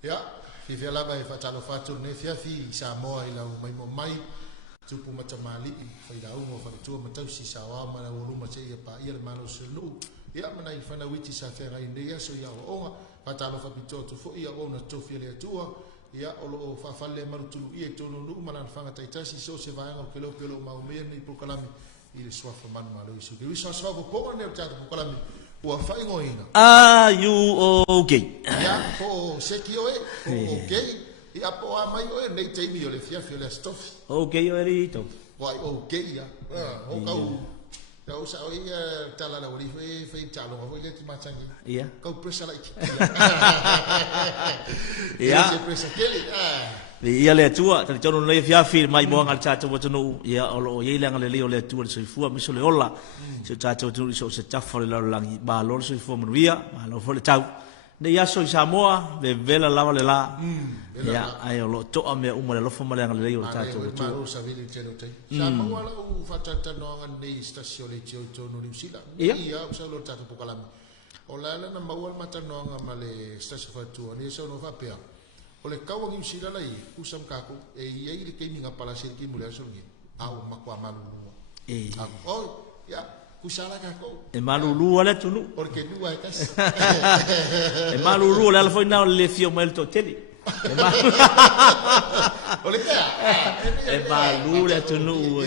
Ya, fifia lava e fatalo fatu ne fia fi Samoa ila mai tupu macam mali faida ungo fatu matau si sawa mana ulu macam ia pa ia malo selu ia mana i fana witi sa fera india so ia onga fatalo fapito tu fo ia ona to fia le tua ia olo fa falle marutulu ia tonu lu mana fanga taitasi so se vai ngo kelo mau me ni prokalami il swafa man malo isu ke wisa swafa po ne tatu prokalami ua fai ngoina. Ah, you okay. Ya, po seki oe, okay. Ia po amai oe, nei teimi o le fiafi o le stofi. Okay, oe rito. Wai, okay, ya. O kau, kau sa oe tala la ori, fai talo, o ile ti machangi. Ia. Kau presa la iki. Ia. Ia presa keli. Ia le tua, tali tono le fiafi mai mo ngal chacha watu ia olo ia le ngal le le tua le soifua miso le ola. Se chacha watu so se chafa le langi ba lo soifua mruia, ma lo fo le tau. Ne ia so Samoa ve vela lava le la. Ia ai olo to ame uma le lo fo male ngal le o chacha watu. Ma lo sa vili teno tai. Samoa la u fatata no ngan nei stazione tio no New Zealand. Ia sa lo tatu pokalami. Ola na mawal mata no ngamale stazione watu ni so no fa pea. Ole kau ngi sila lai usam kaku e ia ile ke minga pala sirki mulai sorgi au makwa malu oh ya kusala kaku e malu lu ala tunu porque dua kas e malu lu ala foi na le fio mel to teli ole ka e malu le tunu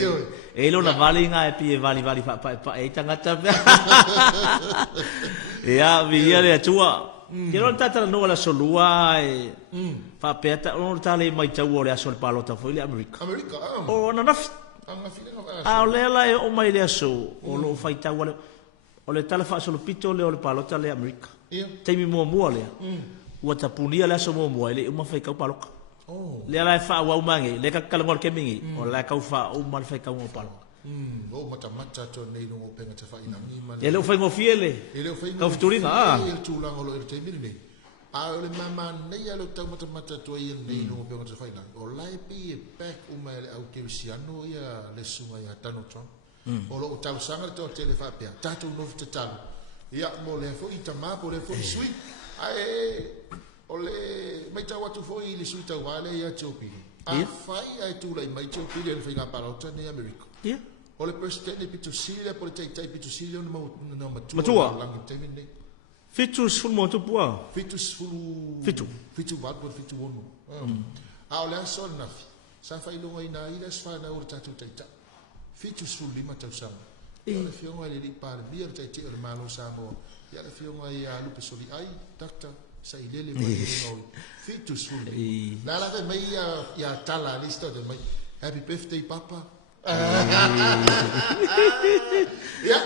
e lo na vali nga e pi e vali pa e tanga ta ya via le tua Kero tata no la solua e fa peta on tale mai tau ole asol palota foi le America. O na naf. A ole la e o mai le aso o lo fai tau ole tale fa solo pito le ole palota le America. Te mi mo le. Ua tapunia le aso mo le uma fai kau paloka. Le ala fa wa umangi le ka kalangor ke mingi o la kau fa o mal fai kau mo paloka. O mata to nei no penga te fai na ni ma. Ele o fai ngo fiele. Ele o fai ngo futurina. Ele tu lang o te miri nei. A ole mama nei alo tau mata to ia nei no penga te fai na. O lai pi e pack o mai au ke siano ia le sunga ia tano tron. O lo tau sanga to te le fa pe. Tatu no te talo. Ia mo le fo ita ma po le fo sui. Ai ole mai tau atu fo i le sui tau wale ia chopi. A fai ai tu lai mai chopi le fai na parota nei America. Ia. Ole presidente Pitusilia, pole tai Pitusilia no matua. Langi temine. Fitus ful mo tu pua. Fitus fulu. Fitu bat por fitu ono. A ole sol nafi. Sa fai longa ina ida sfa na ur tatu taita. Fitus ful lima tau sama. Ole fionga le li par bier tai te hermano samo. Ya le fionga ia lupe soli ai takta sa ilele mo no. Fitus ful. Na la de mai ya tala listo de mai. Happy birthday papa.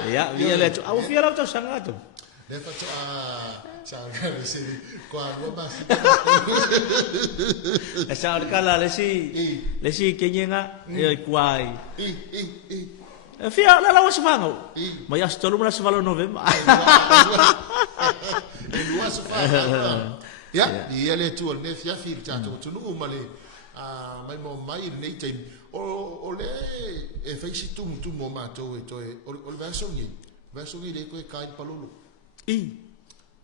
Ya, via le au fiera auto sangato. Le faccio sanga se qua lo basta. E sa kala le si kenyenga e kwai. E fia la was fango. Ma ya stolo na svalo november. Ya, dia le tu le fia fil tato tu no male. Mai mo mai nei time o le e fai si tu mo mato e to o verso ni le ko kai palolo le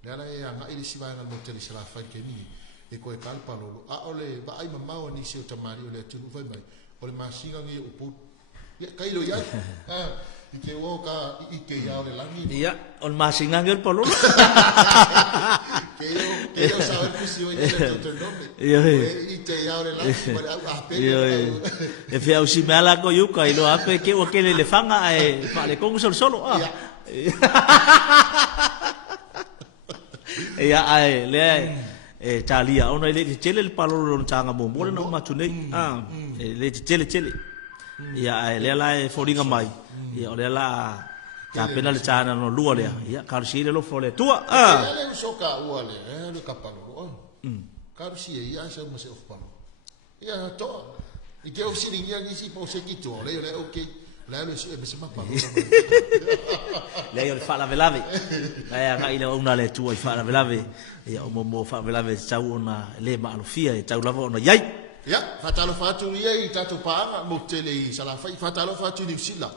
ala e anga ili si vai na motel si la fai ke ni e ko kai palolo a ole ba ai mama o ni si o tamari o le tu vai mai o le masinga ngi o pu kai lo ya Ike woka ike ya le langi. Iya, on masinga ngel polo. Keo saber que si oye el nombre. Iya. Ike ya le langi para ape. Iya. E fe au si mala ko yuka ilo ape ke o ke le fanga e pa le kongo solo. Iya ai le e talia ona le tele el palo lo tanga mo mo no matune. Le tele. Iya ai le la e foringa mai. Ia ole la ka pena le tana no lua le ia ka si le lo fole tua le soka ua le le kapalo ka si ia sa mo se of palo ia to i ke o si ringia ni si po se ki to le okay La le si e se mapa. Le yo fa la velave. Ai nga ile una le tua fa la velave. Ia o mo fa velave tau ona le ma alofia e tau lava ona yai. Ia, fatalo fatu ia I tatu paanga mo tele I sala fai fatalo fatu New Zealand.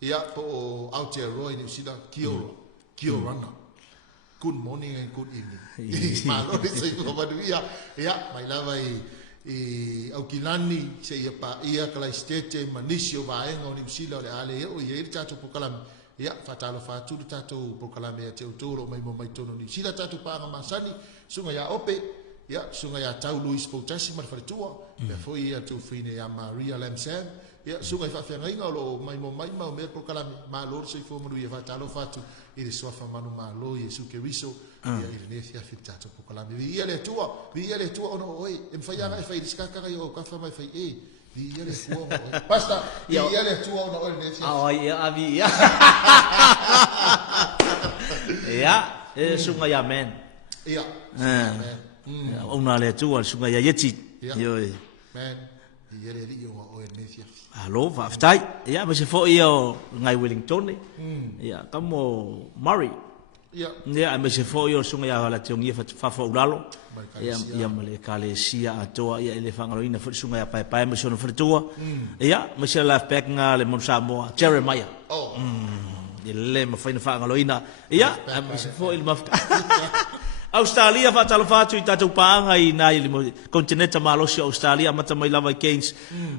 Ia po Aotearoa I New Zealand Kia ora. Good morning and good evening. Malo se ko maduia. Ia, mai lava I Aukilani se ia pa ia kala stete manisio vaenga o New Zealand le ale o ia I tatu pokalami. Ia, fatalo fatu tatu pokalami te utoro mai mo mai tono New Zealand tatu paanga masani sunga ia ope. Ya, sunga ya tau Luis Potasi mar faletua. Ya foi ia tu fine ya Maria Lamsam. Ya, sunga fa fenga inga lo mai mo mer prokalami ma lor se fo mo ia fatalo fatu I le sofa manu ma lo Yesu ke riso. Ya ile ne fia fitato prokalami. Vi ia le tua ono oi. Em fa ya fa diska ka yo ka fa mai fa vi ia le tua. Basta. Vi ia le tua ono oi ne fia. Ah ia avi ia. Ya, sunga ya men. Ya. Ona le tua sunga ya yeti yo man ia le rio o e mesia alo va ftai ia ma se fo io ngai Wellington ia kamo Murray ia ma se fo io sunga ya la tiongia fa fo ulalo ia ma le kale sia atoa ia le fangaloina fo sunga ya pai ma sono tua ia ma se la back nga le mon Samoa Jeremiah le ma fa fangaloina ia ma se fo il ma Australia fa talo fatu I tatu paanga I nai le kontinenta malosi Australia mata mai lava Cairns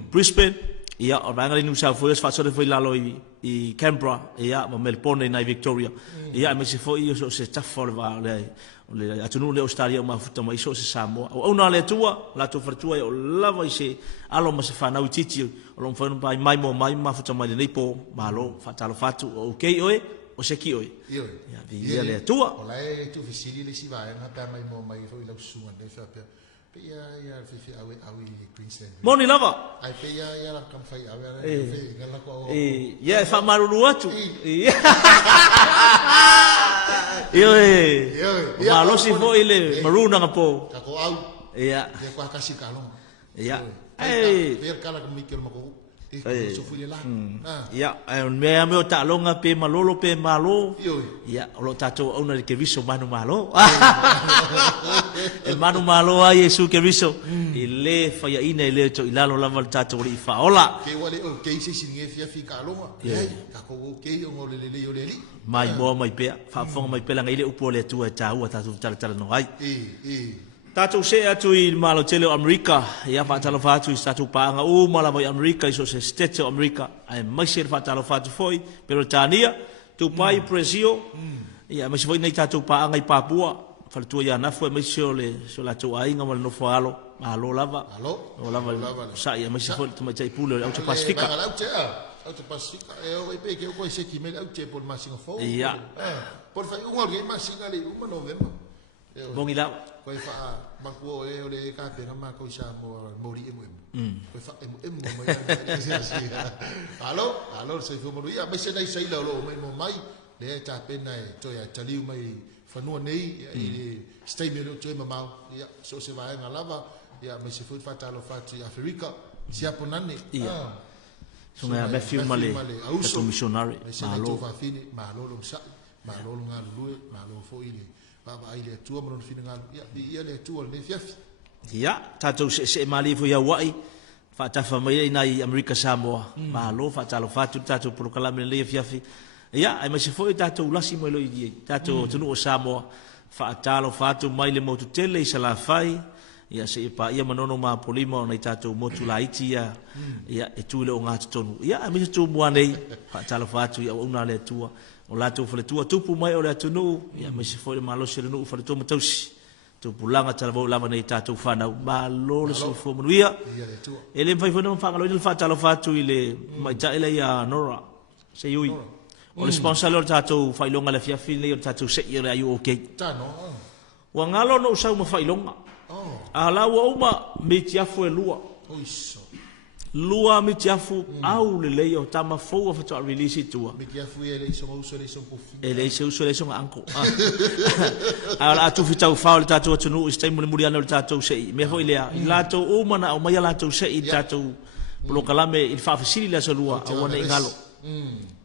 Brisbane ia o ranga New South Wales fa sore foi lalo I Canberra ia ma Melbourne nai Victoria ia me se foi so se tafol va le atunu le Australia ma futa mai so se Samoa o ona le tua la to fartua o lava I se alo ma se fa na utiti o lo fa mai ma futa mai le po malo fa talo fatu okay oe o se ki oi ia ia le tua o lai tu fisili le si vai na pa mai mo mai foi la sunga le fa pe ia fi awe Queensland moni lava ai pe ia la kam fai awe fe ngala ko ia fa marulu atu ia malo si foi le maruna ngapo ka ko au ia ia ko kasi kalong ia ver kala ko mikel mako so fui lá ia me o talonga pe malolo pe malo ia o lo tato ona ke viso manu malo e manu malo a Yesu ke viso ile fa ia ina ile to ilalo lava tato ri fa ola ke wale o ke se singe fia fi kalonga ka ko ke o ngole le yo le mai mo mai pe fa fonga mai pe la ile upo le tu ta u ta tala no ai Tato se atu I malo tele Amerika ia fa talo fatu I statu paanga o mala mai Amerika I so se state Amerika ai mai se fa talo fatu foi pero tania tu pai Brazil ia mai se foi nei tatu paanga I Papua fa tu ia na foi mai se le so la tu ai ngam no fo alo malo lava o lava sa ia mai se foi tu mai tai pulo au Pacifica Auto Pacifica o e pe ke ko se ki me au te por masinga fo ia por fa un alguém masinga le uma novembro bongi la ko fa Makuo e o le ka pena ma ko sa mo mori e mo ko fa e mo mai alo se fu mo ia mai se dai sai lo mai le ta pena e to ya taliu mai fa no nei I stai me to ma mau ia so se vai nga lava ia mai se fu fa talo fa ti Africa si aponane ia so me me film male to missionary malo fa fini malo lo sa malo nga lu malo fo ile Baba ile tua mo fina ngal ia le tua le fiafi ia tato se mali fo ia wai fa ta fa mai nai America Samoa malo fa talo fatu tato pro kala me le fiafi ia ai me se fo tato lasi mo lo i tato tunu o Samoa fa talo fatu mai le motu tele sala fai ia se pa ia manono ma polimo nei tato motu laiti ia e tu le o ngatu tonu ia me se tu mo nei fa talo fatu ia una le tua o la tu fale tua tupu mai o le tunu ia me se foi malo se no fale tu matausi tu pulanga tala lava nei tatu fana malo le so fo muia ele vai foi no fanga lo fa talo fatu ile mai ta ele ya Nora se yui o le sponsor lo tatu fai longa le fia fine o tatu se ia ai okay ta no wa ngalo no sa mo fai longa ala wa uma me tiafu e lua lua mi tiafu au le leo tama fo fa to release tua mi tiafu ele so uso le so pofi ele se uso le so anko ala tu fitau fa le tatu tunu stai mo muriana le tatu sei me foi le la to o mana o mai la to sei tatu pro kalame il fa fasili la solua a wona ingalo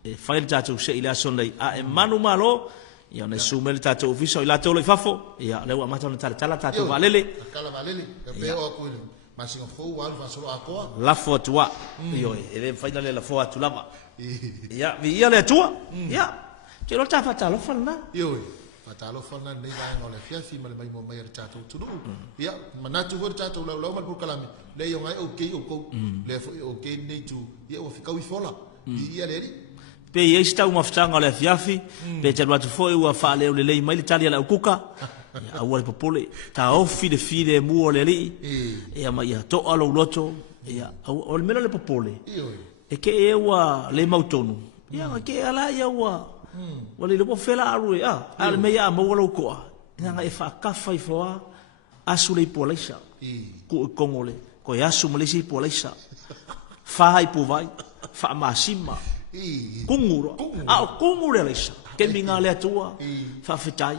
e fai le tatou se ile aso nei a e manu malo ia ne sume le tatou ofisa ila tolo i fafo ia le wa mata na tala tatou valele kala valele pe o ku ma singa fo wa va solo akoa la fotua io e le fai le la foatu lava ia vi ia le tua ia ke lo ta fatalo falna io fatalo falna nei vai ngole fiafi ma le mai mo mai tatou tudu ia manatu ho tatou la mal por kalami le yo ngai okay o ko le okay nei tu ia o fika wi fola ia le pe ia sta uma ftanga le fiafi pe te watu foi ua fa le le mai le talia la kuka a ua le popole ta ofi de fide mu le li e ma ia to alo loto ia o le melo le popole e ke e ua le mautonu ia ke ala ia ua wale le pofela aru ia ale me ia mo lo ko nga e fa ka fai foa asu le polisa ko kongole ko ia asu mo le si polisa fa hai po vai fa masima kunguro kungure lesa ke minga le tua fa fetai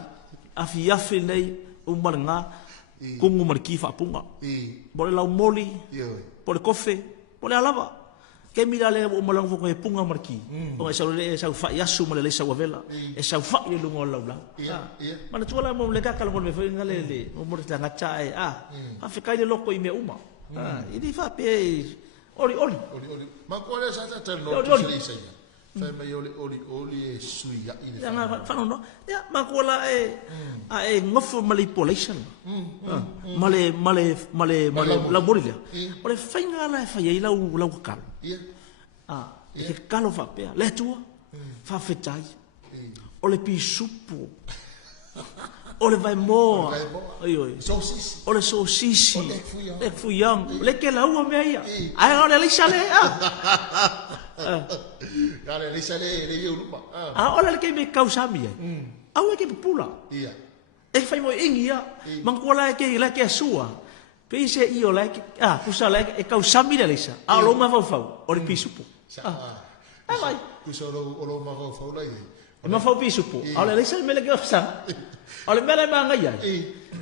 afi afi nei umarnga kungu marki fa punga bole la moli bole kofe bole alava ke mira le umalang fo ko punga marki o sa le sa fa yasu mo le sa wavela e sa fa le lungo la mana tua la mo le ka mo me fo ngale le mo le tanga chai afi kai le loko i me uma idi fa pe oli ma ko le sa ta no si sai fa me oli e sui ya ine fa no ya ma ko la e ngofo manipulation male la borilla ole fa ngala fa ye la ka e kalo fa pe le tua fa fetai ole pi supu ole vai mo oi ole sosisi le fuyang le ke la ua me ia ai ole le sale Kare le sale le yo lupa ole ke me kausami au ke pula ia e fai mo ingia mangola ke la ke sua pe se io la kusa la e kausami le sa a lo ma fau ole pi supu vai kusa lo ma fau la ma fau pi supu ole le sale me le ke sa ole mele manga ia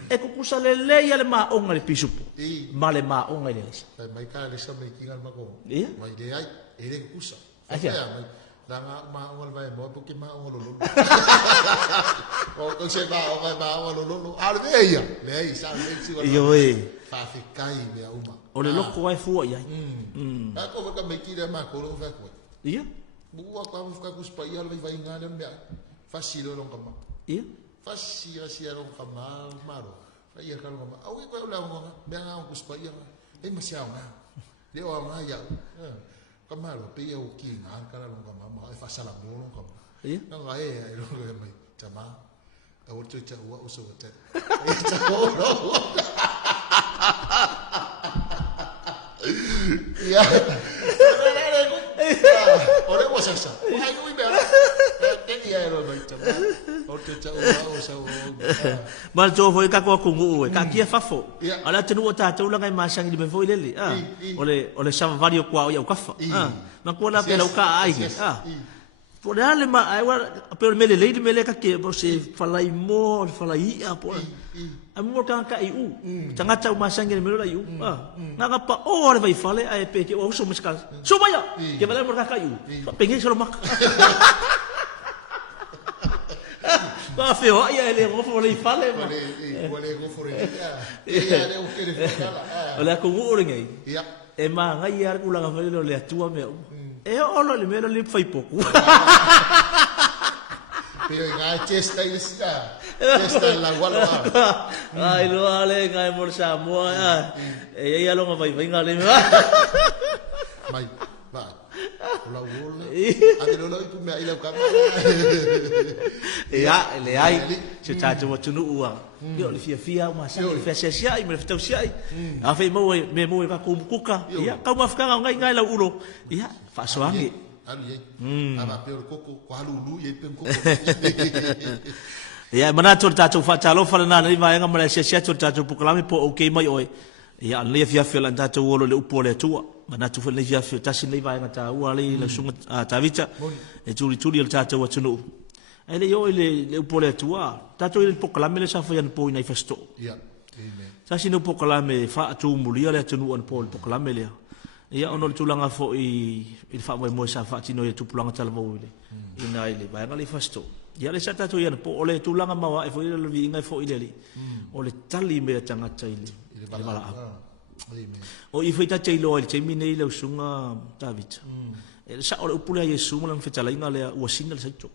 e ku kusa le ia le ma onga le pisupu ma le ma onga le sa mai ka le sa mai kinga ma ko ia mai de ai e le kusa ai mai danga ma onga vai mo porque ma onga lo o ko se ma onga lo al de ia le ai sa le si io fa fi kai me uma ole lo ko ai fu ia a ko ka me kira ma ko lo fa ko ia buwa ka fu ka kuspa ia le vai ngale me facile lo kama ia fasia ro kama maro ia ka kama au ko la ngo be nga ko spa ia e ma sia nga le o nga ya kama lo pe o ki nga ka la kama ma e fa sala mo kama ia nga e lo mai tama o to cha o so te e cha o ia ore mo sa ai ui be ia ro mai tama mal jo foi ka ko kungu ka kia fafo ala tenu o tatu la ngai masang di foi lele ole sa vario kwa ya kafa ma ko la ke la ka ai por ale ma ai wa pero mele mele ka ke se falai mo falai a por amor ka iu tanga tau masang ni melo iu na ka pa o vai fale ai pe ke o so muskal so vaya ke vale mo ka iu pengi so mak va feo ia ele go fo le fale ma ole go fo re ia le o ke le fala ole ko go ngai ia e ma ngai ar kula ga fele le atua me e o le melo le fai pouco pero ngai chesta isia chesta la wala ai lo ale ngai mo sa mo e ia lo vai ngale mai va la wola a lo tu me ai la ka ia le ai se tatu o tunu ua yo le fia ma sa le fia sia i me fitau sia a fe mo me mo va ku kuka ia ka ma fika ngai la ulo ia fa soangi alu ye aba pe koko ko alu lu ye pe koko ia mana to tatu fa talo fa na ni va nga ma sia to tatu puklami po okay mai oi ia le fia la tatu o le upo le tua mana tu fa le fia tasi nei va nga ta ua le la sunga ta vita e tuli le tatu o tunu ele yo le upo le tua tatu le puklami le sa fa yan po ina festo ia amen tasi no puklami fa tu mulia le tunu on po puklami le ia ono le tulanga fo i fa mo sa fa tino e tupulanga tala mo ile ina ile ba ngali fasto ia le sata to ia po ole tulanga mawa e fo ile vi ngai fo ile li ole tali me tanga taile ile bala o i feita tailo ile te mine ile usunga David e sa ole upule Yesu mo lan fetala inga le o singa le saito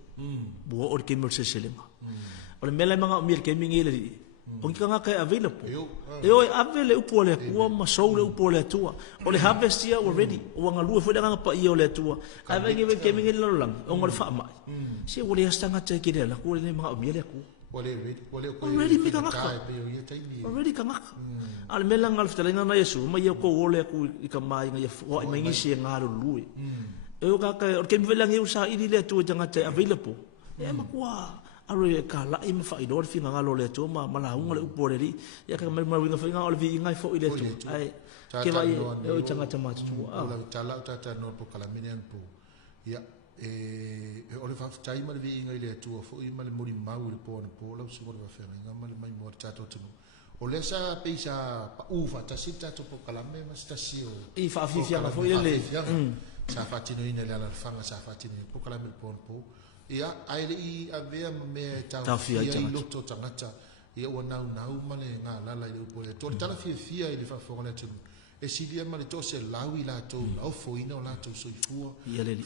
bo o ke mo se selenga ole mele manga mir ke mingi ile o ki nga kai available e oi avele upole ku ma soule upole tua o le harvest ia already o nga lua foi nga pa ia le tua ave ngi ke mingi lo lang o ngol fa mai si o le stanga te ki le ku le ma o mele ku already pika nga already ka nga al mela ngal fitala nga Yesu ma ia ko ole ku i ka mai nga o mai ngi si nga lo lui e o ka o ke mi velang eu sa i le tua nga te available e ma kwa aroi ka la im fa idor fi nga lo le to ma la hunga le upore ri ya ka ma winga fa nga o vi ngai fo ile to ai ke vai e tanga tama tu a la tala tata no po kala minen po ya o le fa tai ma vi ngai le to fo i ma le mori mau le po la su mo va fa nga ma le mai mo tato tu o le sa peisa pa ufa ta sita to po kala me ma sta sio i fa fi fianga fo ile sa fa tino ina le ala fanga sa fa tino po kala me po ia ai i avea me tau fia i loto tangata ia o nau male ngā lala i le upo to le tala fia i le whawhongana tunu e silia male to se lau i lato lau foina o lato soifua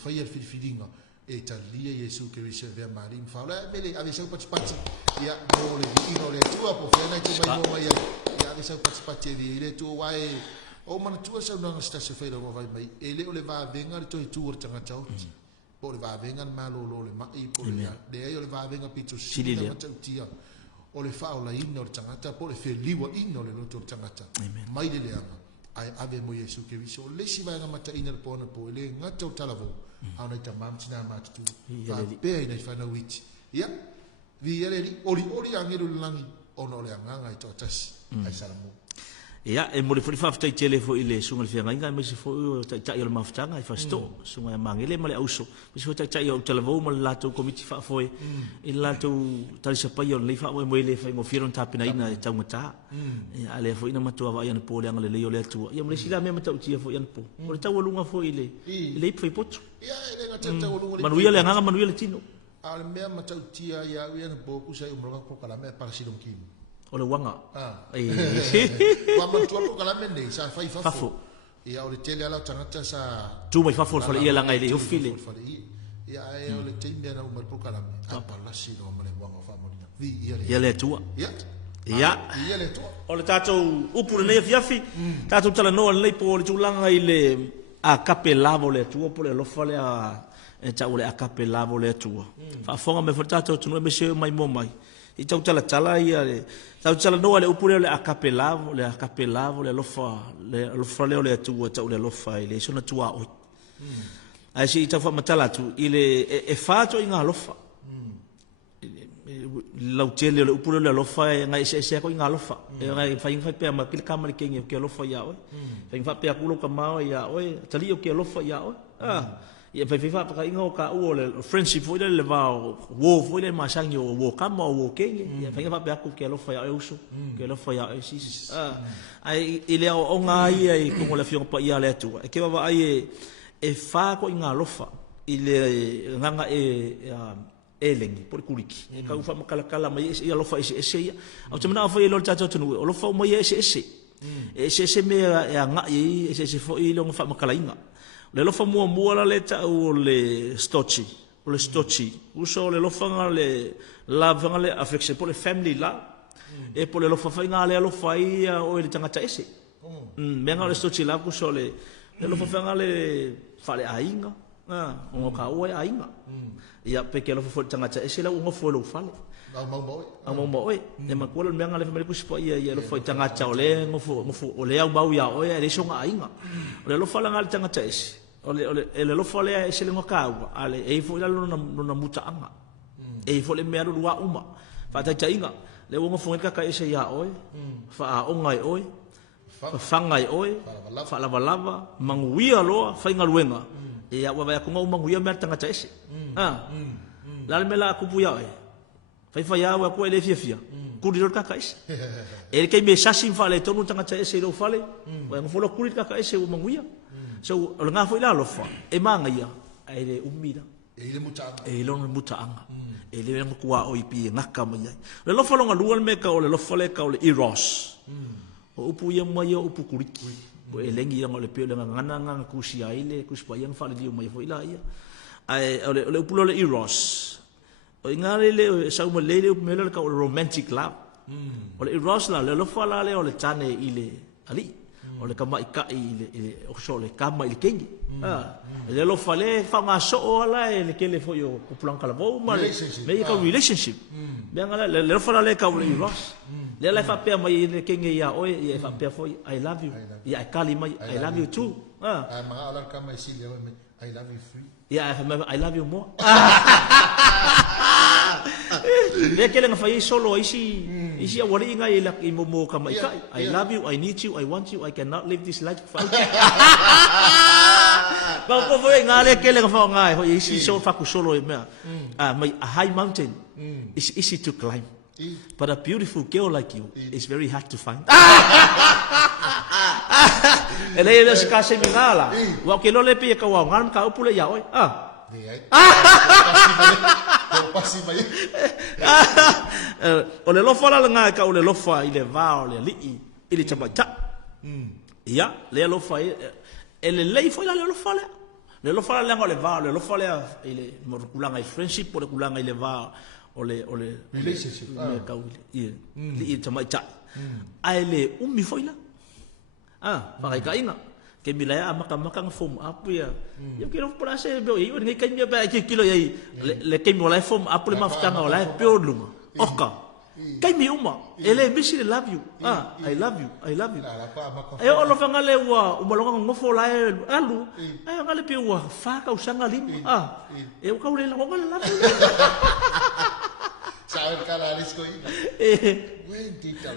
whai al whiriwhiringa e talia Yesu ke risa vea marim whaula mele ave sau patipati ia mo le ino le tua po whena i te mai mo mai ia ave sau patipati e le tua wae o mana tua sau nanga stase whaira mo vai mai e le o le vā venga le toi tua tangata oti po le vavenga malo lo le mai po le ai o le vavenga pito sili le tia o le fa la ino le tangata po le feliwa ino le loto tangata mai le leanga ai ave mo Yesu ke viso le si vai mata ina po na po le ngata o talavo ana ta mamtina matu va pe ina fa na wit ya vi ele ori angelo langi ono le anga i to tasi ai salamu ia e mo le fo tai tele fo ile sunga le fianga inga me se fo tai o maftanga i fasto sunga mangele male auso me se tai o telavo mo lato komiti fa foi il lato tali se pai o le fa mo le fa mo firon tapina ina taumata ia ale fo ina matua va ia po le ngale le o le tu ia mo le sila me mata utia fo ia po o le tau lunga fo ile ile foi poto ia ele ngata tau lunga manuia le nganga manuia le tino ale me mata utia ia ia po ku sai mo ko kala me para sidon kin o le wanga wa matua po kala mende sa fai fafo ia o le tele ala tangata sa tu mai fafo fa ia langa ile o file ia e o le tende na umar po kala a pala si no male wanga fa molina vi ia le tua ia le tua o le tato upu le fiafi tato tala no le po le tulanga ile a capelavo le tua po le lo fale a e ta ole a capelavo le tua fa fonga me fortato tu no me se mai mo mai i tau tala ia le tau tala noa le upure le acapelavo le lofa leo le atua tau le lofa i le sona tua oi ai si tau fa matala tu i le e fato i ngā lofa lau tele le upure le lofa ngai se ko i ngā lofa ngai fa inga pe ma kil kamari kengi ke lofa ia oi fa inga pe akulo ka mau ia oi tali o ke lofa ia oi ia fa pa inga o ka o le friendship foi le va wo foi le masangi o wo kama o wo kengi ia fa inga pa aku ke lofa ia uso ke lofa ia si ai ile o nga ia i ko le fiong pa ia le tu e ke va ai e fa ko inga lofa ile nganga elengi por kuliki e ka ufa makala mai ia lofa ese ia au tamana fa ile tato tunu o lofa mo ia ese me ia nga i ese fo ile ngo fa makala inga le lofa mua la le tau le stochi uso le lofa nga le love nga le affection po le family la e po le lofa fa nga le lofa ia o le tangata ese me nga le stochi la ku so le lofa fa nga le fa le ainga o ka o ainga ia pe ke lofa fo tangata ese la ngo fo lo fa le au mau e makolo me nga le family ku spo ia lo foi tangata o le ngofo o le au bau ia o le songa ainga o le lofa la nga le tangata ese le lofa le ese le ngaka ale e fo la no muta anga e fo le me alu wa uma fa ta inga le wo ngofo ka ese ia oi fa o ngai oi fa ngai oi fa lava manguia lo fa inga luenga e wa va ku manguia me tangata ese la me la ku puia oi fa ia wa ko le fia ku di ka ese e ke me sasin fa le tonu tangata ese lo fa le wa ngofo lo ku ka ese wo manguia So o nga foi la lofa e manga ia ai le umira e le mutaanga e lo mutaanga e le ngua o ipi ngaka mai le lofa longa lua me ka o le lofa le ka o le Eros o upu ia mai o upu kuriki o e lengi nga o le pe le ngana nga kusi ai le kuspa yang fa le dio mai foi la ia ai o le upu le Eros o ingare le sa uma le upu me le ka o romantic love o le Eros la le lofa la le o le tane i le ali o le kama ika i o so le kama i le kengi le lo fale fa nga so o la le kele fo yo kupulang kala bo ma le me ka relationship be nga le lo fala le ka o le Ross le la fa pe mai le kengi ya o ya fa pe fo I love you ya kali mai I love you too ma ala kama si le I love you free ya I love you more le kele nga fa solo isi awari nga ila imo kama ika I love you I need you I want you I cannot live this life ba ko foi nga le kele nga fa nga ho isi so fa ku solo me mai a high mountain is easy to climb but a beautiful girl like you is very hard to find ele ele ska se mingala wa ke lo le pe ka wa ngan ka upule ya oi pasi mai o le lofa la nga ka o le lofa i le va o le li i le chamata ia le lofa ele lei foi la le lofa le lofa la nga o le va le lofa le i le morkulanga i friendship o le kulanga i le va o le relationship le ka i li i chamata ai le umi foi la fa ka inga ke milaya maka fom apu ya yo kilo por ase be yo ni kai me ba ke kilo ya le ke mo la fom apu le mafutanga la pe o lunga oka kai mi uma ele bisi love you I love you e o lo fanga le wa o malonga ngofo la alu ai ngale pe wa fa ka usanga lima e o ka ule la ngala la sabe cara risco when did the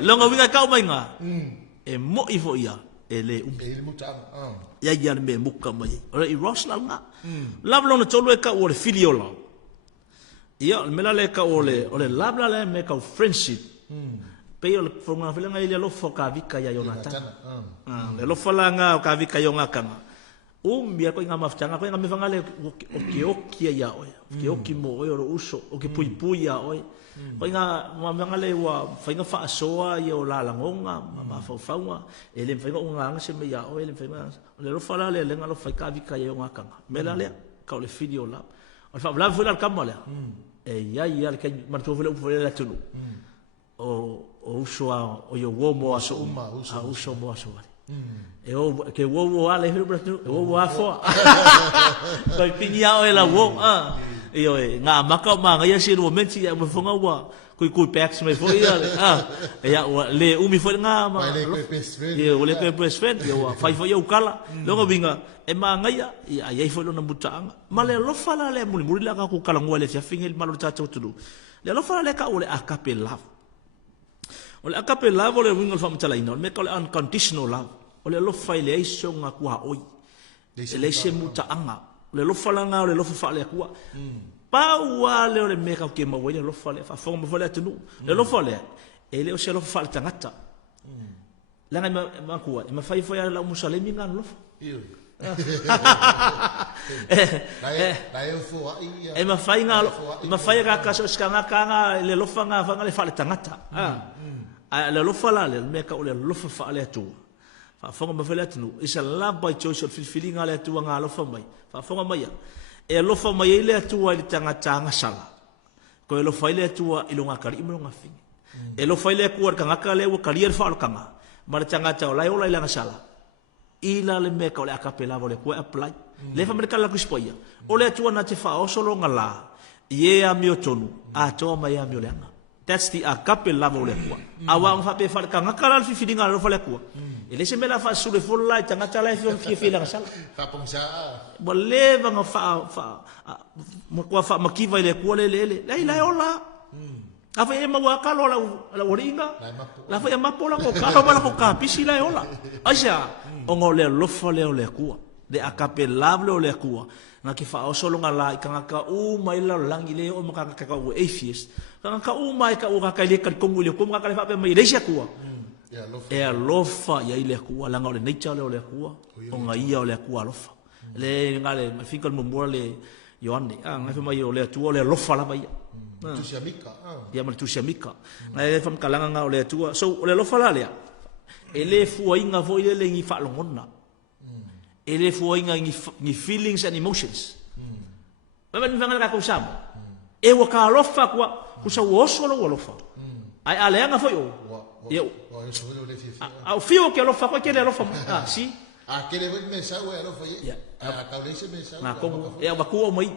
longa winga ka mai nga e mo i fo ia ele mutanga ya me muka mai ora I Ross la nga love lo no tolo e ka o le filiola ia me la le ka o le love la le me ka friendship pe o le fonga fela nga ile lo foka vika ya Jonathan le lo fala nga ka vika yo nga kanga mia ko nga mafutanga ko nga me fanga le o ke ya o ke mo o uso o ke pui ya o ko nga manga le wa fainga fa soa yo la ngonga ma fa ele fainga unga se me ya o ele fainga le lo fala le nga lo fa ka vika yo nga kanga me la le ka le video la o fa la fu la kamala e ya ke mar to fu la tunu o uso o yo wo mo aso uso mo aso e o ke wo ale hiru bratu wo afo ko pinia o ela wo io nga maka ma nga yesi no menti ya mo fonga wa ko packs me foi ya le umi foi nga ma o le pe friend yo fai foi o kala longa binga e ma nga ya ya foi no mutanga ma le lo fala le muri la ka ku kala ngole ya fingel malo tata tudu le lo fala le ka o le acapella o le acapella o le wingo fa mtala ino me ka le unconditional love o le lo fai le iso nga ku oi le se mutanga le lo fala nga le lo fa le ku pa wa le le me ka ke ma we le lo fa le fa fo mo fa le tunu le lo fa le e le o se lo fa tangata la nga ma ku ma fai fo ya la musalemi nga lo e ma fai nga ma fai ga ka so ska nga le lo fa nga le fa le tangata le lo fa la le me ka o le lo fa le tu fa fonga ma fele tunu isa la by choice of feeling ala tu nga lo fa mai fa fonga mai e lo fa mai ile tu ile tanga tanga sala ko lo fa ile tu ile nga kari mo nga fin e lo fa ile ku ka nga ka le wo karier fa lo kanga mar tanga ta la ola ile nga sala ila le me ka le akapela vole ko apply le fa merka la ku spoia o le tu na te fa o solo nga la ye a mio tonu a to mai a mio lenga that's the akapela vole ko awa fa pe fa ka nga ka la feeling ala lo fa le ko ele se mela fa sule fo la tanga tala fi la sala fa pongsa bolle va nga fa mo kwa fa makiva ile ko le la ola afa e ma wa ka lo la oringa la fa e ma pola ko ka ba la ko ka pisi la ola aja ongo le lo fa le ku de acapella le ku na ki fa o solo nga la ka mai la langi le o maka ka o atheist ka mai ka o ka le ka kongu le ko ka le fa pe mai le sia ku e alofa ia ile ku langa o le nature le ku o nga ia o le ku alofa le ngale ma fika mo mo le yoane nga fa mai o le tu o le alofa la mai tu siamika ia ma tu siamika nga e fam kalanga nga o le tu so o le alofa la le e le fuainga foi le ngi fa longona e le fuainga ngi feelings and emotions ma vanga ka ko sam e wa ka alofa kwa ku sa wo so lo alofa ai ale nga foi o eu au fio que lo fa ko que lo fa si que le voy me sa we lo fa ya ka le se me sa na ko e ba ku mai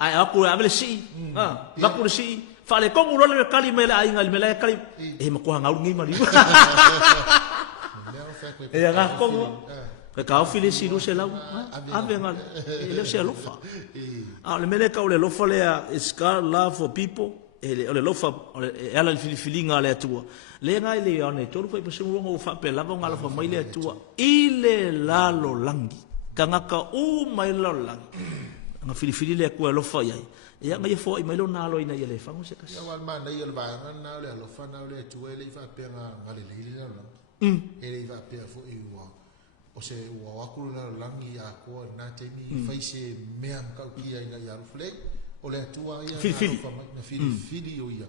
ai aku able si ba ku si fa le ko lo le kali me la inga me la kali e ma ko hanga ngi mari e ga ko ke ka fili si lo se la ave nga le se lo fa le me le ka le lo fa le is got love for people le lofa ala le filifilinga le atua le ngai le ona tolu foi pasu ngo fa pe lava ngala fa mai le atua ile lalo langi kanga ka o mai lo langi nga filifili le ku lofa ia ia ngai fo i mai lo nalo ina ia le fa se ka ya wal ma na ia ba na le lofa na le atua le fa pe nga ngale le lo ele va pe fo i wa o se wa ku lo langi a ko na te mi fa se me am ka ki ina ia fle o le atua ia na filifili o ia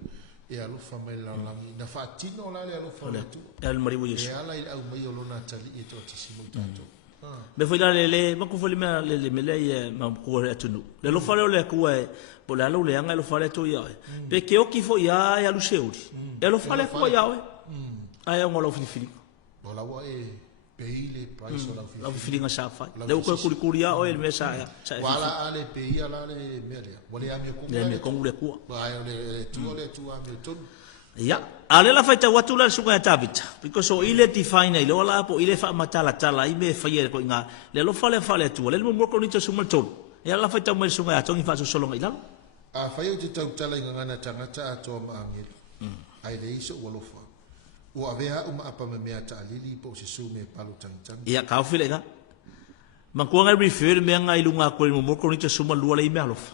e alofa mai la langi na fatino la le alofa le atua el mari wo yesu e ala i au mai o lona tali e to tisimo tato me foi la le ma ko foi le me le ma ko le atunu le lo fale o le ku e po la lo le anga lo fale to ia pe ke o ki fo ia ya lu seuri e lo fale ko ia we ai o ngolo filifili o la wa e peile price la filinga sa fa le ko kuria o el mesa wala ale peia la le meria wala ami ko le ko le ku ba le tu ami tu ya ale la faita watu la sunga tabita because so ile define ile ola po ile fa matala tala i me fa ye ko nga le lo fale tu le mo ko ni tsu mal ton ya la faita mo sunga tongi fa so solo ngai la a fa yo te tau tala ngana tangata to ma ngi ai le iso wo lo fa o avea apa me mea ta lili po se su me palo tang ia ka file nga man ko nga refer me nga ilunga ko mo ko ni tsu mal wala i me alof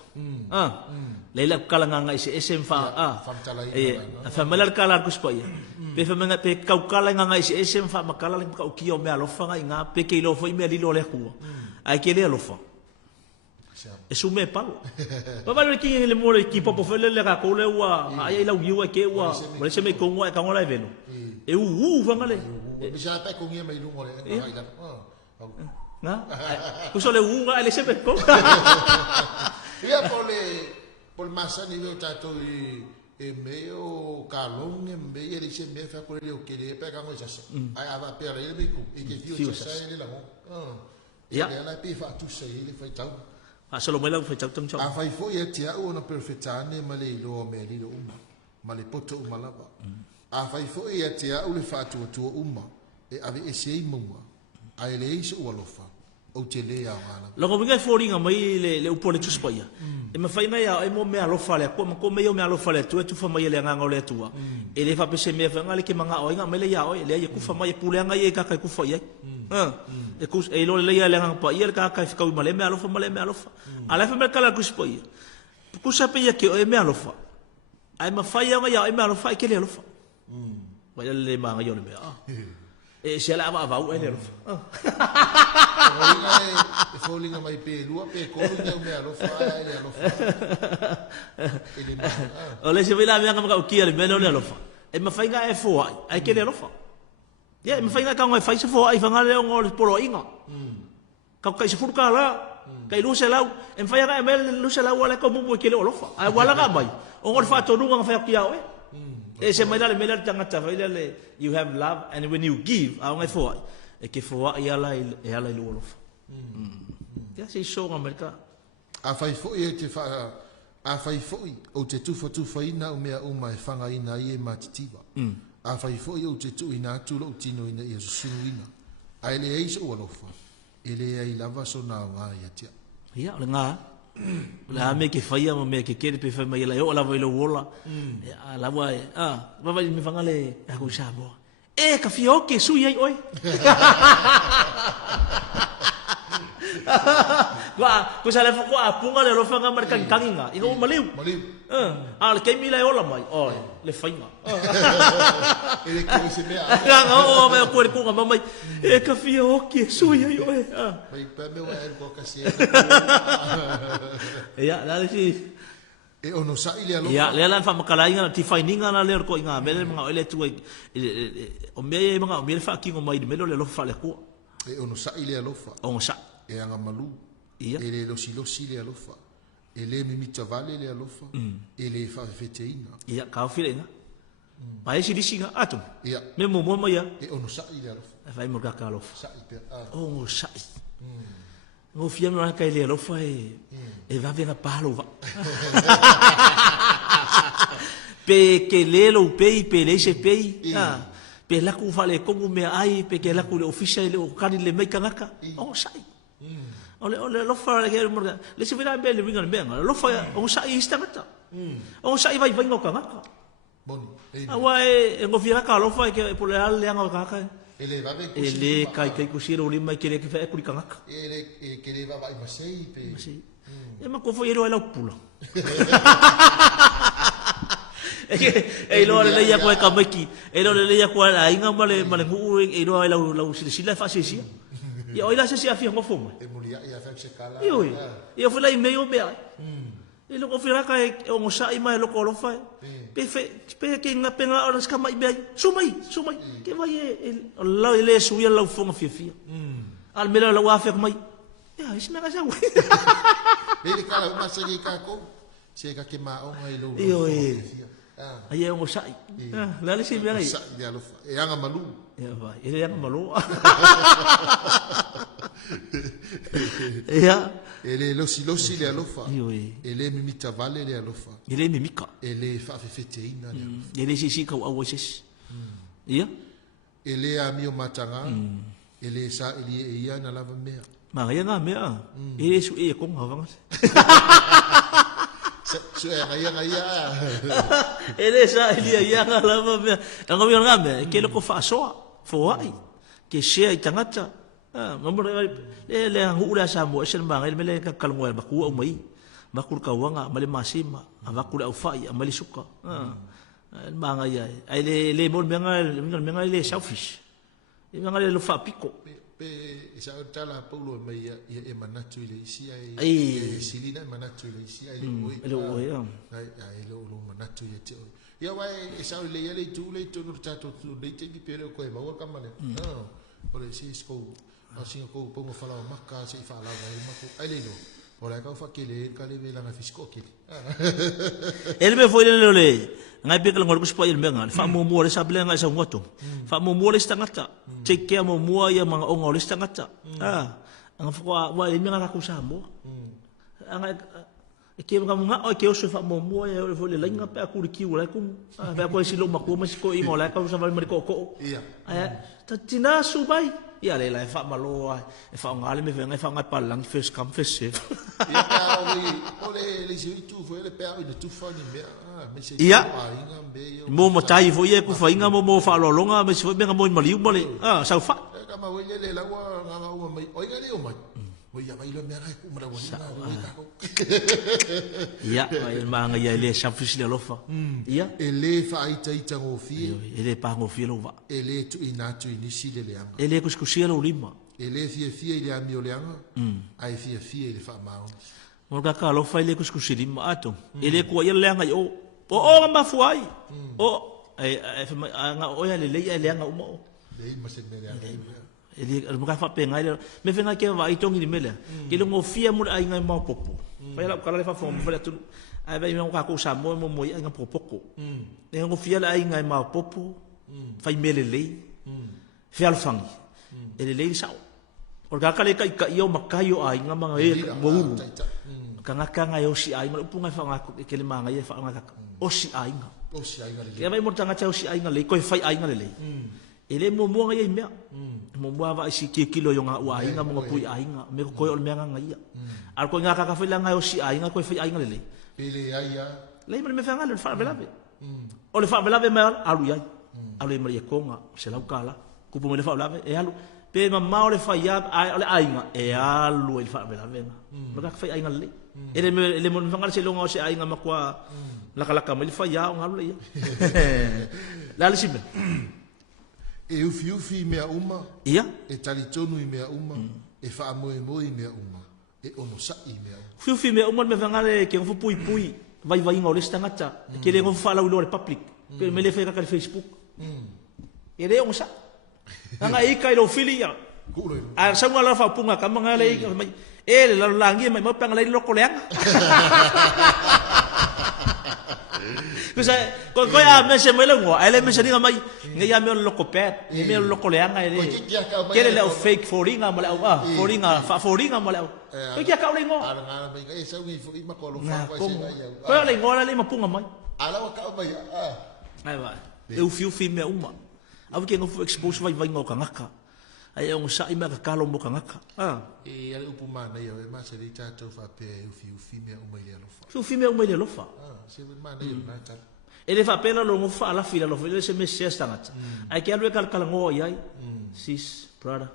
leila kala nga ise esem fa fa melar kala ko spoia pe fa menga pe ka kala nga ise esem fa makala ka ki o me alof nga pe ke lo fo i me lilo le ku ai ke le alof e su me palo ba ba ki le mo le ki popo fele le ka ko le wa ai la wi wa ke wa mo se me ko wa ka ngola velo e vangale mi sa pe ko ngi mai lu mo le nga ku so le nga le se pe ko ia por masa ni lo tato e meio kalong e meio le se me fa ko le o ke le pe ka ngo sa ai ava pe le me ku e ke fio sa le la mo ia la pe fa tu se le fa tau solo mai la fa tau tong a fai fo ia tia o na perfettane ma le lo me li lo ma le poto uma lava a fai fo ia tia o le fa tu uma e ave e sei muma ai le iso o lofa o te le a ngana lo ko vinga foringa mai le upole tu spoia e ma fai mai e mo me alofa le ko me yo me alofa le tu fa mai le nganga le tua e le fa pese me fa ngale ke manga o nga me le ya o le ku fa mai pule nga ye ka ku fa ye e ku e lo le ya le nganga pa ye ka ka me alofa ala fa me kala ku spoia ku sa pe ye ke o me alofa ai ma fai nga ya e me alofa ke le alofa vai le manga yo le me e se la va o ele e folinga mai pe lua pe ko le me alofa ele alofa ele ole se vela me nga ka ki le me le alofa e ma fai nga e fo ai ke le alofa ya me fai nga ka nga fai se fo ai fa nga le ngol polo inga ka se furka la kai lu se lau en fai nga me lu se lau wala ko mo ke le alofa ai wala ga mai o ngol fa to nga fa ki ya e se mai dale melar tanga ta vai dale you have love and when you give a ngai fo e ke fo ia la lu olof ya se so nga merka a fai fo e te fa a fai fo o te tu fa ina o mea o mai fanga ina i e matitiva a fai fo o te tu ina tu lo tino ina i su ina ai le e so olof ele ai lava so na nga ia tia ia le nga la me ke faia mo me ke kere pe fa mai la yo la vai lo wola la vai va vai me fangale a ku sabo e ka fio ke su ye oi Ko sa le ko apunga le lo fanga mar kan kanginga. Iko maliu. Al ke mi le ola mai. Oh, le fainga. Ele que se me Nga me ko ku nga mai. E ka fia o ke suia yo e. Mai pa me wa el ko ka se. Ya, la si e ono sa ile alo. Ya, le lan fa makala inga ti faininga na le ko inga mele mga ele tu o me mga o me fa ki ngo mai de melo le lo fa le ko. E ono sa ile alo fa. On sa. E anga malu. Ia. E le lo si le alo fa. E le mi mitavale le alo fa. E le fa feteina. Ia, ka file nga. Pa esi disinga atum. Ia. Me mo mo ya. E ono sa ile alo fa. Fa mo ka lo fa. Sa ile. On sa. Ngo fia no ka ile lo fa e va venga palo va. Pe ke lelo pe le se pe. Pe la ku fale ko me ai pe ke la ku le official o kani le me kanaka. On sa. Ole lo fa le mo le se vira be le vinga benga. Lo fa on sa istangata. On sa vai vai ngoka ngaka. Boni. Awa e ngo fia ka lo fa ke po le ale nga ngaka. Ele va be ele kai kusiro lima ke le ke fa ku kanaka. Ele ke le va vai masei pe. E ma ko foi ero ela pula. E lo le ya ko ka maki. E lo le ya ko a inga male ngu e lo ela sila fa sia. Ya ila sia fi ngo fo. E mulia ia fa se kala. Yo foi lá e meio be. E lo ko fira ka o ngo sa mai lo ko lo fa. Pe ke nga penga ora ska mai be. Sumai. Ke vai e lo le suia lo fo ngo fi. Al melo lo wa fa mai. Ya, isna ka sa. Ele kala uma segi ka ko. Se ka ke ma o ngai lo. Iyo Ai ngo sai. La le si be ai. Sa dia lo. E anga malu. Ya vai. Ele anga malu. Ya. Ele lo si le alofa. Iyo Ele mi mitavale le alofa. Ele mi mika. Ele fa feteina le alofa. Ele si ka o ses. Ya. Ele a mi o matanga. Ele sa ele ia na lava mea. Ma ia nga mea. Ele su e ko ngavanga. Su e ia. Ele sa ele ia nga lava mea. Nga mi nga mea. Ke lo ko fa soa. Fo ai. Ke se ai tangata. Mamre le hura sa mo sen bang ele mele ka kalmo ba ku o mai. Ba ku ka wanga male masima. Ba ku au fai male suka. Manga ia. Ai le mo menga le selfish. Menga le lo fa pico. Pe sa tala Paulo mai e manatu ile isi ai silina manatu ile isi ai lo ya ai lo manatu ye te ya wai sa le tu no tato tu le te pero ko e ba ka mane no ole si sko asi ko pongo fala maka se fa la vai mako ai le no ora ka fa ke le ka le vela na fisco ke ele me foi le ngai pe kala ngor ku spa il menga fa mo le sa blenga sa ngoto fa mo le stangata check mo ya mga ongo le stangata anga fa wa il menga ka ku sa mo anga ke mga o ke o se fa mo ya le le linga pe ku ki wala ku fa ko si lo mako mas ko ingo la ka sa val mer ko iya ta tina su bai ia le la fa malo e fa ngale me venga fa ngai palang first come first serve ia ka ole le si tu foi le pe de tu fa ni me ia mo tai foi e ku fa inga mo fa lo longa me si foi benga mo maliu mole sa fa ka ma we le la wa nga o mai o ga le o mai o ia mai lo me ai ku mara wa ia ai manga ia le sa fisi le lofa ia ele fa ai tai tango fi ele pa ngo fi lo va ele tu inatu inisi le anga ele kuskusia lo lima ele fia ile ami o le anga ai fia ile fa mau mo ka lo fa ile kuskusia lima ato ele ko ia le anga o ma fuai o nga o ya le anga umo le ma se me le anga ele mo ka fa penga ile me venga ke va itongi ni mele ke lo ngofia mo ai nga ma popo fa la kala le fa fo mo fa tu ai vai mo ka ko sa mo ai nga popoko e ngofia la ai nga ma popo fa mele le fa al fangi ele le sa o ka kale ka io makayo ai nga ma e mo kanga yo si ai ma punga fa nga ke le manga ye fa nga o si ai nga ke vai mo tanga cha o si ai nga le ko fa ai nga le ele mo nga ye me mo va si ke kilo yo nga wa ai nga mo pui ai nga me ko o me nga ia al ko nga ka fa la nga o si ai nga ko fa ai nga le ele ai ya le me fa nga le fa velave o le fa velave me alu ia alu me ye ko nga se la kala ku po me le fa velave e alu pe mamma o le faia ole ainga e alu il fa vela venga maka fa ainga le ele mon fanga se longa o se ainga makwa la me le faia o ngalu ia la le sibe e ufi mea uma ia e talitonu i mea uma e fa moe mea uma e ono sa i mea ufi mea uma me fanga le ke fu pui vai ngau le stangata ke le ngo fa la ulo public pe me le fa ka Facebook e le ngo sa anga ika i lo filia a sa ngala fa punga ka manga le e le la langi mai mo panga le loko leanga Because ko ya me se me lengo ele me se diga mai nge ya me loko pet me loko leanga ele kele le fake foringa mala foringa mala ko ya ka le ngo ala me e sa ngi fo ma ko lo fa ko ko le ngo le ma punga mai ala ka mai ai vai eu fiu me uma au ke ngo expose vai ngo kangaka ai o sa i me ka kalo mo kangaka e ale upu mana ia e ma se ri tato fa pe eu fiu me uma ia lo fa fiu me uma ia lo fa se mana ia na ta ele fa pela lo fa la fila lo fila se me se stangata ai ke alwe kal kala ngo ai sis brother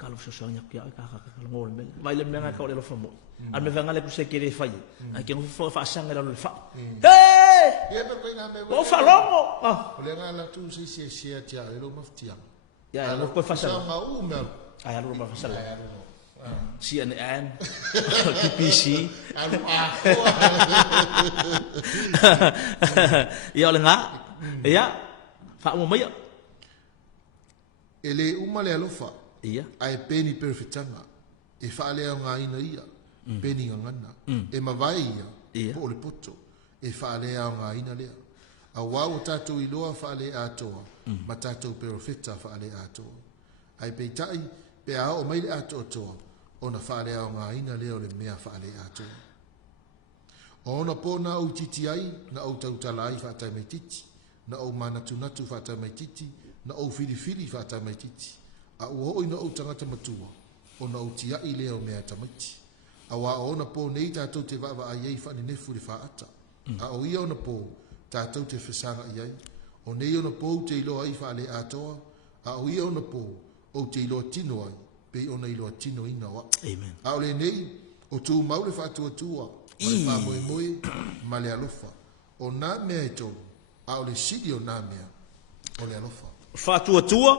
kalo so so nya ka kala ngo me vai le menga ka le lo fa mo al me vanga le ku se kere fa ai ke ngo fa sanga lo fa ia pe ko nga me o fa longo o le nga la tu se tia e lo maftia ya lo ko fa sa ma uma ai lo ma fa sa CNN, BBC, ya le nga, ya, fa mo mai. Ele uma le alofa. Ia. Ai peni perfectanga. E fa le nga ina ia. Peni ngana. E mavai ia. Po le poto. E fa le nga ina le. A wau tatu i loa fa le atoa. Ma tatu perfecta fa le atoa. Ai pe tai pe a o mai le atoa toa. Ona fa le nga ina le o le mea fa le atoa. Ona pona o titi ai na o tautalai fa tai mai titi. Na o mana tunatu fa tai mai titi. Na o fili fa tai mai titi. A uho ina o tangata matua. Ona o tia i leo mea tamaiti. A wa ona po nei tātou te wawa a iei whani nefu le whaata. A o ia ona po tātou te whasanga iei. O nei ona po te iloa i wha le atoa. A o ia ona po o te iloa tino ai. Pei ona iloa tino ina wa. Amen. A o le nei o tū maule whaatua tua. Ma le wha moe moe ma le alofa. O nā mea e tō. A o le sidi o nā mea. O le alofa. Whaatua,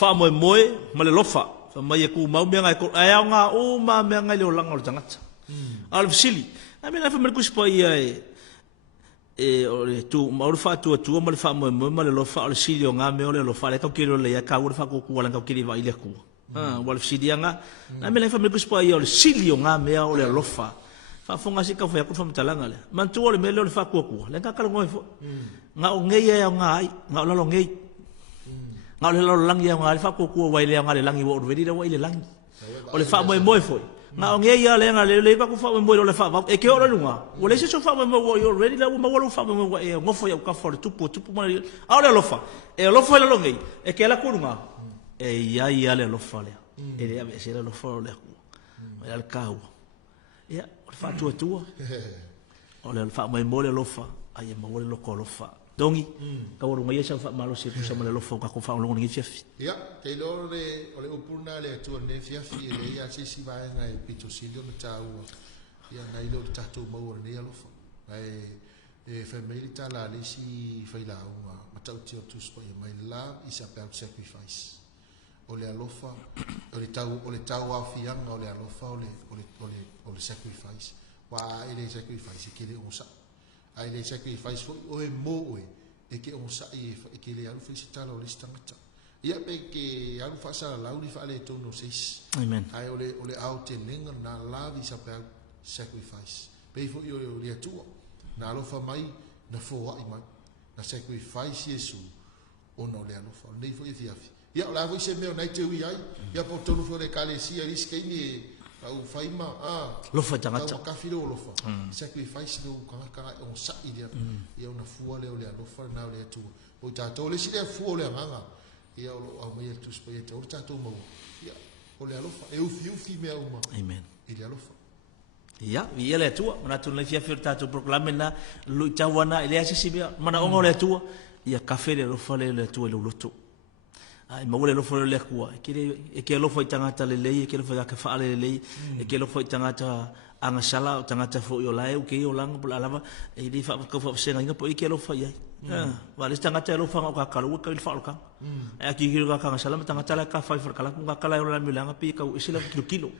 wha moe, ma le lofa. Wha mai e ku mau mea ngai ko. Ai au ngā o ma mea ngai leo langa o le tangata. A le fisili. A mea nai whamere kuspa ia o le tu, ma o le whaatua, ma le wha moe, ma le lofa, o le sili o ngā mea o le lofa. Le kau kiri o le ia kau, le wha kuku wala kau kiri wa ile kua. Wa le fisili anga. A mea nai whamere kuspa ia o le sili o ngā mea o le lofa. Wha fonga si kau whea ku whamitalanga le. Mantua o le mea leo le wha kua. Le kakala ngoi fo. Ngā o ngei e au ngā ai, ngā o lalo ngei. Ngā o le lalo langi au ngā le wha kua wai le au ngā le langi wa orveri ra wai le langi. O le wha moe foi. Ngā o ngei a le ngā le wha kua wha moe o le wha. E ke ora lunga. O le se so wha moe wa i orveri ra ua walu wha moe wa e ngofo i au ka wha tupu mana. A o le alofa. E alofa i lalo ngei. E ke ala kurunga. E iai a le alofa lea. E le ave se le alofa o le kua. E al kaua. Ia, o le wha tua. O le wha moe le alofa. Ai e maua le loko alofa. Dongi, ka ora ngai sa malo se pusa male lofo ka ko fa lo ngi fiafi. Ya, te lo le ole upuna le tu ne fiafi le ya si va ngai pito silio no tau. Ya ngai lo tatu mo ne lofo. Ai family ta la le si fa la uma matau ti tu spo my love is about sacrifice. Ole alofa, ole tau afianga ole alofa ole sacrifice. Wa ele sacrifice ke le usa. Ai le sacrifice fo o e mo e ke o sa e ke le alu felicitalo le stangata ia pe ke alu fa sa la uni fa le to no seis Amen. ai ole out tenenga na love is about sacrifice pe fo yo le tu na lo fa mai na fo ai mai na sacrifice yesu o no le alu fa nei fo ia ia la vo se me na te wi ai ia po to no fo le kalesia riske ni au faima lofa tangata ka filo lofa sacrifice no ka on sa idia ia una fua le ole lofa na le tu o ta to le sile fu ole nganga ia o au mai tu spe te o ta to mo ia ole lofa e u fi me uma amen ia lofa ia ia le tu na tu le fia firta tu proclamena lu tawana ile asi sibia mana ongo le tu ia ka fele lofa le tu le loto ai mo le lo fo le kua ke lo fo tangata le lei ke lo fo ka fa le lei ke lo fo tangata anga sala tangata fo yo lai ke yo lang pula lava e di fa ko fo senga nga po ke lo fo yai wale tangata lo fa ka kalu ka fa ka e ki ki ka sala tangata la ka fa fa kala ka kala yo la milanga pi ka isila kilo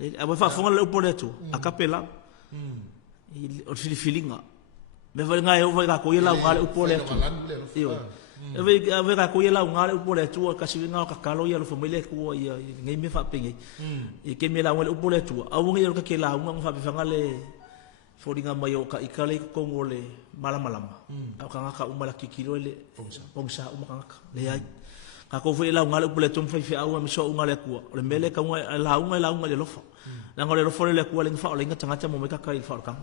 e abo fa fo le po le tu a capela o filinga me vai ngai o vai ka ko yela ngale upo le tu io e vai ka ko yela ngale upo le tu ka si nga ka kalo ya lo famile ko ya ngai me fa pingi e ke me la ngale upo le tu a ngai ka ke la nga fa fa ngale foringa mai o ka ikale ko ngole malama ka ka umala ki kilo le pongsa umaka le ai ka ko foi la ngale upo le tu fa fa au mi so ngale ko le mele ka la ngale lo fa la ngale lo fo le ko le fa le nga tanga mo me ka ka fa ka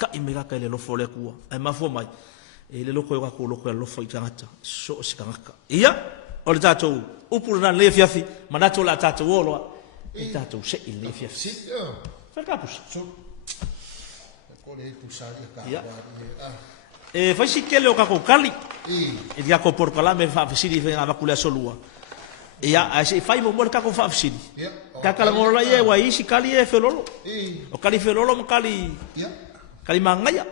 kai me ka le lo fo le ku ai ma fo mai e le lo ko ka ko lo ko lo fo tangata so se ka ia o le tato upu na le fiafi manato la tato wolo e tato se il le fiafi fa ka pus so ko le pusari ka e fa si ke le ka ko kali e dia ko por kala me fa si di fa kula solua ia ai se fai mo ka ko fa si ka kala ngolo la ye wa isi kali e felolo o kali felolo mo kali kali mangaya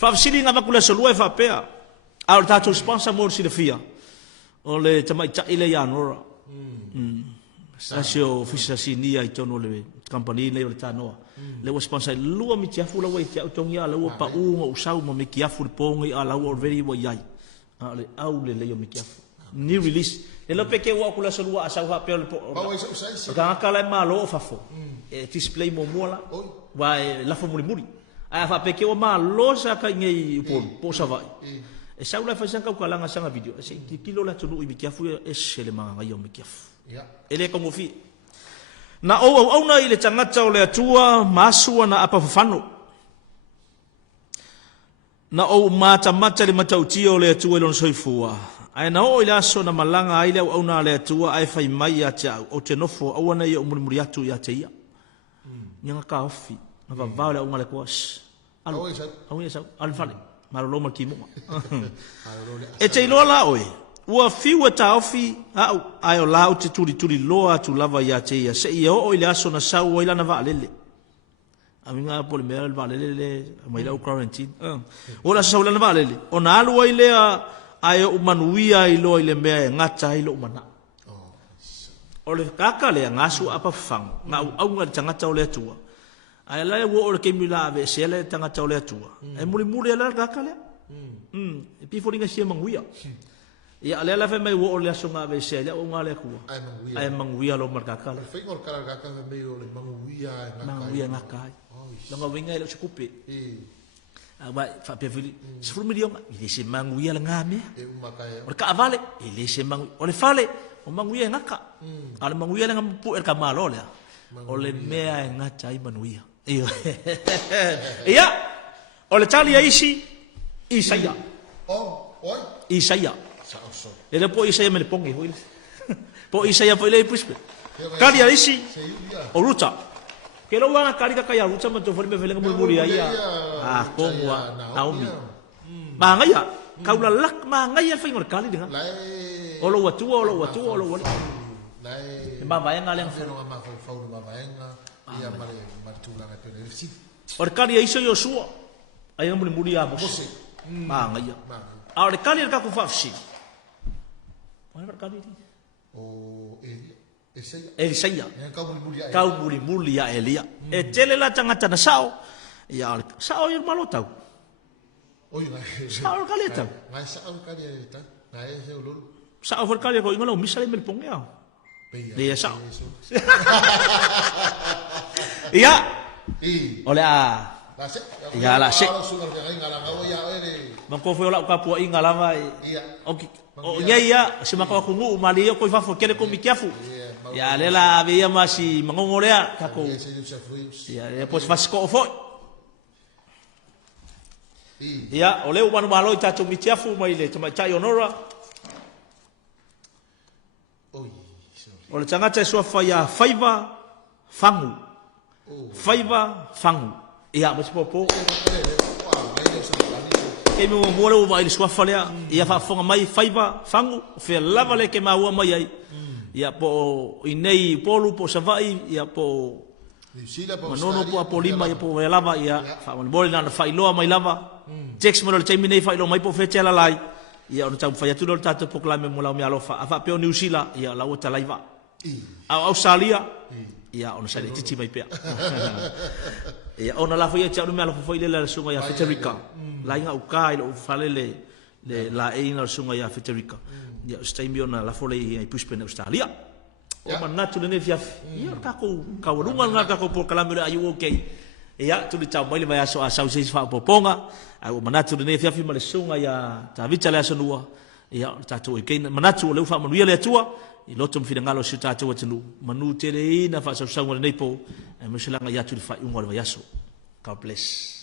fa sili nga makula solua fa pea al tato sponsor mo si de fia o le tama cha ile ya nora sasio fisa sinia i tono le company le tano le was sponsor lua mi tia fula we tia tongia le pa u usau mo mi kia ful pongi ala o very wo yai ale au le yo mi kia new release e lo peke wa kula solua asau ha pe ka kala malo fa fo e display mo mola wa la fo muri a fa peke o malo sa ka ngai po sa vai e sa ula fa sa ka kala nga sa video e se kilo la tunu i mi kia fu e se le manga yo mi kia ele como fi na o na ile tangata o le atua masua na apa fafano na o mata le matautia o le atua lon soifua ai na o ile aso na malanga ai le o na le atua ai fai mai ya cha o te nofo o na ia muri atu ya te ia nyanga ka ofi na va va le o ngale kwas alo o ia sa al fale maro lo ma kimo e te lola oi ua fiua taofi ai o lau te turi loa tu lava ia te ia se ia o ile aso na sau o ilana vaalele aminga pole mea le vaalele le mai lau quarantine o la sau ilana vaalele o na alu ai lea ai o manuia i loa ile mea e ngata i lo mana o le kaka lea ngasu apa fang nga au nga tangata o le atua ai la wo o le kemila ave se le tangata o le atua e muri ala kaka lea e piforinga sia manguia ia ale la fe mai wo le songa ve se le o ngale ku ai manguia lo marka kala fe ngor kala ka me o le manguia na kai longa winga le skupe aba fa pe fili se fu milion ile se manguia la ngame o ka vale ile se mangu o le fale o manguia ngaka ale manguia la ngam pu er ka malo le o le mea ngata ai manguia ia o le tali isi Isaia Isaia ele po Isaia me le pongi hoile po Isaia po le puspe kali isi o ruta ke lo wana kali ka ya ruta ma to fo me vele mo muri ia ko wa Naomi ma ngaya kaula lak ma ngaya fa ngor kali dengan o lo watu lai ma va nga le fa no ma fa no va nga ia mare matula na pe le si o kali iso yo suo ai mo muri ia mo ma ngaya a le kali ka ku fa fsi Mana kali ni? Oh, Elia. Kau muli ya Elia. E tele la tangata na sao. Ya sao yang malo tau. Oh, ya. Sao kali tau. Ngai sao kali ta. Ngai se ulul. Sao for kali ko ingalo misale mel pong ya. Dia sao. Iya. Oleh ya la se. Mangko foi la ka po ingala mai. Iya. O ia se maka ku ngu mali ko fa fo kele ko mikiafu ya lela via masi mangongolea kako ya pos fasko fo ya ole u manu malo tato mikiafu mai le tama chai onora ole tangata so fa ya faiva fangu ya mas popo ke mo mo le vai le swafa le ia fa fonga mai faiva fangu fe lava le ke maua mai ai ia po inei polu po savai ia po manono po apolima ia po lava ia fa mo le na failoa mai lava text mo le taimi nei failo mai po fe tela lai ia ona tau fai atu le tatu proklame mo la me alofa afa pe New Zealand ia la ota laiva au Australia ia ona sai titi mai pea ia ona la foi tau me alofa foi le sunga ia Federica la inga ukai lo fale le la ina sunga ia Federica ia stai mi ona la fole ia puspene Australia o manatu le fiaf ia ka ko kaurunga nga ko proklame le ayu okay ia tu le tau mai le vai aso asau se fa poponga au manatu le fiaf ma le sunga ia ta vita le aso nua ia tatu e keina manatu le fa manuia le atua i loto mfidangalo si tatu atunu manu tele ina fa sa sango le nepo e mo silanga ia tu le fa unga le vai aso God bless